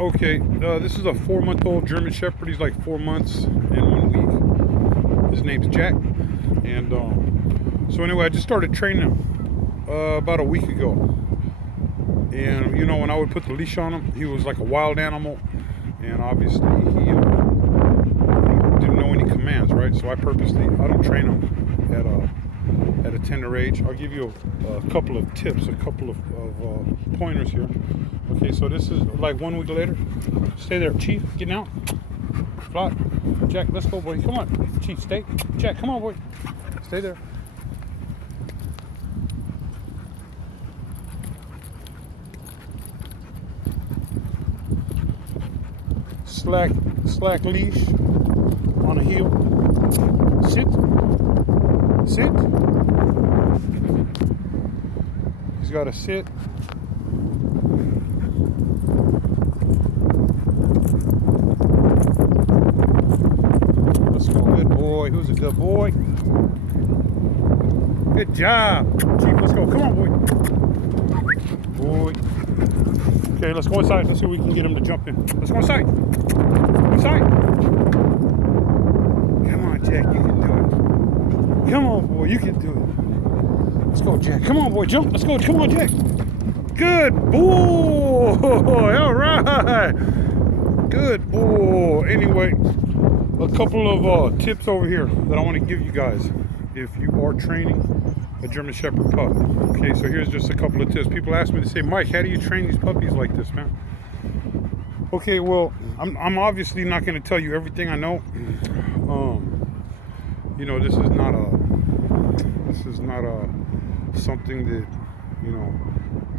Okay, this is a 4-month-old German Shepherd. He's like 4 months and 1 week. His name's Jack. And so anyway, I just started training him about a week ago. And you know, when I would put the leash on him, he was like a wild animal. And obviously, he didn't know any commands, right? So I don't train him at a tender age. I'll give you a couple of tips, a couple of pointers here. Okay, so this is like 1 week later. Stay there, Chief. Getting out. Flot. Jack, let's go, boy. Come on. Chief, stay. Jack, come on, boy. Stay there. Slack leash on a heel. Sit. Sit. He's got to sit. Let's go. Good boy. Who's a good boy? Good job. Chief, let's go. Come on, boy. Boy. Okay, let's go inside. Let's see if we can get him to jump in. Let's go inside. Inside. Come on, Jack. You can do it. Come on, boy. You can do it. Let's go, Jack. Come on, boy. Jump. Let's go. Come on, Jack. Good boy. All right. Good boy. Anyway, a couple of tips over here that I want to give you guys if you are training a German Shepherd pup. Okay, so here's just a couple of tips. People ask me to say, Mike, how do you train these puppies like this, man? Okay, well, I'm obviously not going to tell you everything I know. You know, this is not something that, you know,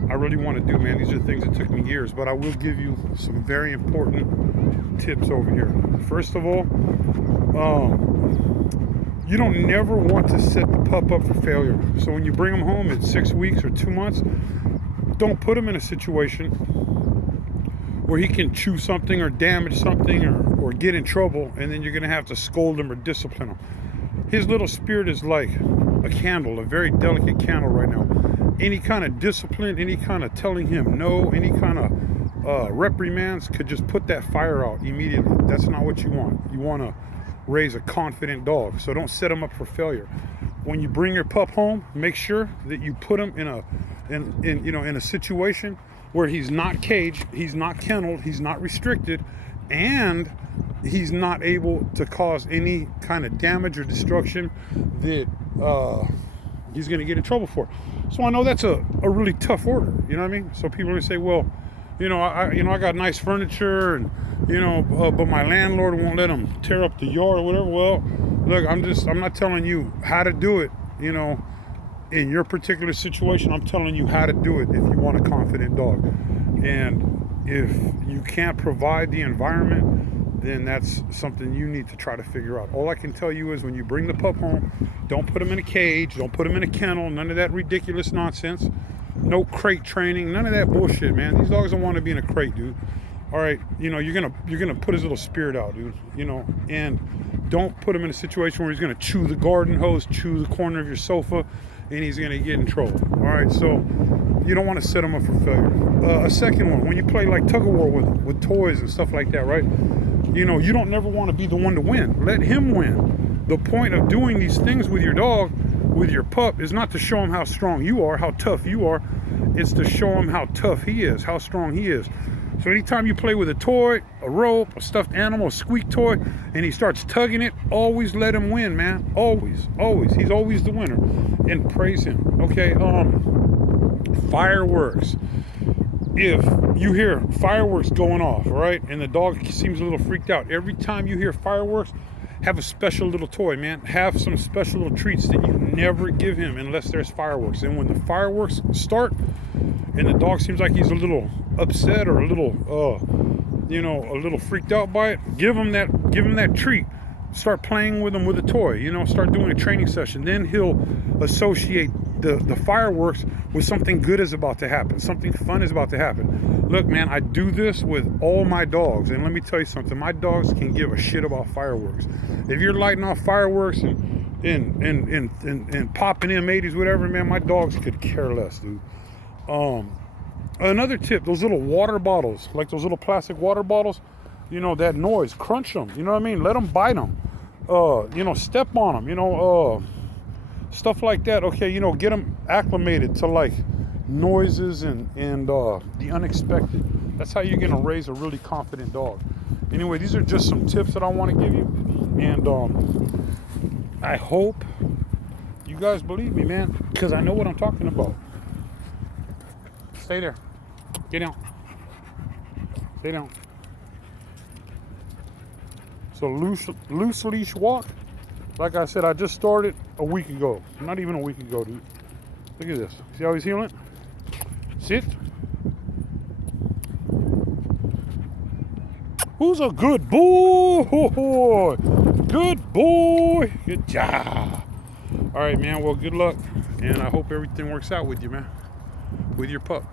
I really want to do, man. These are things that took me years, but I will give you some very important tips over here. First of all, you don't never want to set the pup up for failure. So when you bring him home at 6 weeks or 2 months, don't put him in a situation where he can chew something or damage something or get in trouble, and then you're going to have to scold him or discipline him. His little spirit is like a candle, a very delicate candle right now. Any kind of discipline, any kind of telling him no, any kind of reprimands could just put that fire out immediately. That's not what you want. You want to raise a confident dog, so don't set him up for failure. When you bring your pup home, make sure that you put him in a situation where he's not caged, he's not kenneled, he's not restricted, and he's not able to cause any kind of damage or destruction that he's going to get in trouble for. So I know that's a really tough order, you know what I mean? So people are going to say, well, I got nice furniture, and but my landlord won't let him tear up the yard or whatever. Well, look, I'm not telling you how to do it, in your particular situation. I'm telling you how to do it if you want a confident dog. And if you can't provide the environment, then that's something you need to try to figure out. All I can tell you is when you bring the pup home, don't put him in a cage, don't put him in a kennel, none of that ridiculous nonsense. No crate training, none of that bullshit, man. These dogs don't want to be in a crate, dude. All right, you're gonna put his little spirit out, dude. And don't put him in a situation where he's gonna chew the garden hose, chew the corner of your sofa, and he's gonna get in trouble. All right, so you don't want to set him up for failure. A second one, when you play like tug of war with him, with toys and stuff like that, right? You don't never want to be the one to win. Let him win. The point of doing these things with your dog, with your pup, is not to show him how strong you are, how tough you are. It's to show him how tough he is, how strong he is. So anytime you play with a toy, a rope, a stuffed animal, a squeak toy, and he starts tugging it, always let him win, man. Always, always. He's always the winner. And praise him. Okay, fireworks. If you hear fireworks going off, right, and the dog seems a little freaked out, every time you hear fireworks, have a special little toy, man. Have some special little treats that you never give him unless there's fireworks. And when the fireworks start and the dog seems like he's a little upset or a little freaked out by it, give him that treat. Start playing with him with a toy, start doing a training session. Then he'll associate the fireworks with something good is about to happen, something fun is about to happen. Look, man, I do this with all my dogs, and let me tell you something, my dogs can give a shit about fireworks. If you're lighting off fireworks and popping M80s, whatever, man, my dogs could care less, dude. Another tip, those little water bottles, like those little plastic water bottles, you know, that noise, crunch them, you know what I mean? Let them bite them, you know, step on them, you know, stuff like that. Okay, you know, get them acclimated to like noises and the unexpected. That's how you're gonna raise a really confident dog. Anyway, these are just some tips that I want to give you, and I hope you guys believe me, man, because I know what I'm talking about. Stay there. Get down. Stay down. So loose leash walk. Like I said, I just started a week ago. Not even a week ago, dude. Look at this. See how he's healing? Sit. Who's a good boy? Good boy. Good job. All right, man. Well, good luck. And I hope everything works out with you, man. With your pup.